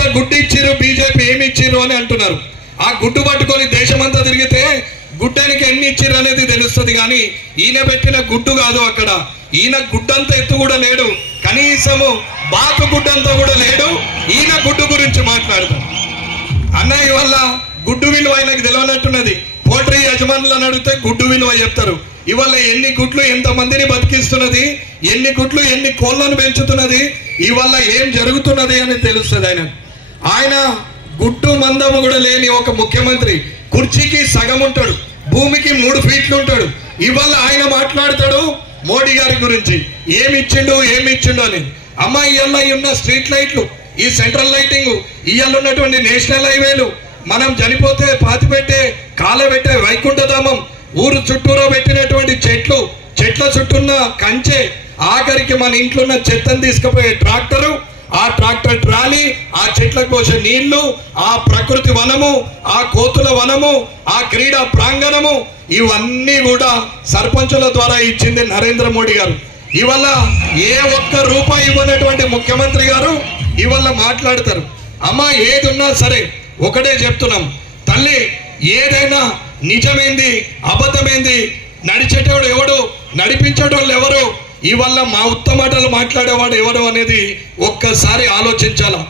పెద్ద గుడ్డు ఇచ్చిర్రు బీజేపీ, ఏమి ఇచ్చిర్రు అని అంటున్నారు. ఆ గుడ్డు పట్టుకొని దేశమంతా తిరిగితే గుడ్డానికి ఎన్ని ఇచ్చిర్రు అనేది తెలుస్తుంది. కానీ ఈయన పెట్టిన గుడ్డు కాదు అక్కడ. ఈయన గుడ్డంతా ఎత్తు కూడా లేడు, కనీసము బాతు గుడ్డంతా కూడా లేడు. ఈయన గుడ్డు గురించి మాట్లాడతాం. అన్నయ్య వల్ల గుడ్డు విలువ ఆయనకు తెలియనట్టున్నది. పోల్ట్రీ యజమానులను అడిగితే గుడ్డు విలువ చెప్తారు. ఇవాళ ఎన్ని గుడ్లు ఎంతమందిని బతికిస్తున్నది, ఎన్ని గుడ్లు ఎన్ని కోళ్ళను పెంచుతున్నది, ఇవాళ ఏం జరుగుతున్నది అని తెలుస్తుంది. ఆయన గుడ్డు మందము కూడా లేని ఒక ముఖ్యమంత్రి, కుర్చీకి సగం ఉంటాడు, భూమికి 3 ఫీట్లు ఉంటాడు. ఇవాళ ఆయన మాట్లాడతాడు మోడీ గారి గురించి, ఏమి ఇచ్చిండు అని. అమ్మ ఇవాళ ఉన్న స్ట్రీట్ లైట్లు, ఈ సెంట్రల్ లైటింగ్, ఇవాళ ఉన్నటువంటి నేషనల్ హైవేలు, మనం చనిపోతే పాతిపెట్టే కాలబెట్టే వైకుంఠధామం, ఊరు చుట్టూరా పెట్టినటువంటి చెట్ల చుట్టూన్న కంచె, ఆఖరికి మన ఇంట్లో ఉన్న చెత్తను తీసుకుపోయే ట్రాక్టరు, ఆ ట్రాక్టర్ ట్రాలీ, ఆ చెట్ల కోసే నీళ్లు, ఆ ప్రకృతి వనము, ఆ కోతుల వనము, ఆ క్రీడా ప్రాంగణము, ఇవన్నీ కూడా సర్పంచుల ద్వారా ఇచ్చింది నరేంద్ర మోడీ గారు. ఇవాళ ఏ ఒక్క రూపాయి ఇవ్వనటువంటి ముఖ్యమంత్రి గారు ఇవాళ మాట్లాడతారు. అమ్మ ఏది ఉన్నా సరే ఒకటే చెప్తున్నాం తల్లి, ఏదైనా నిజమేంది అబద్ధమేంది, నడిచేటోడు ఎవడు, నడిపించేటోళ్ళు ఎవరు, ఇవాళ మా ఉత్తమాటలు మాట్లాడేవాడు ఎవరు అనేది ఒక్కసారి ఆలోచించాలా.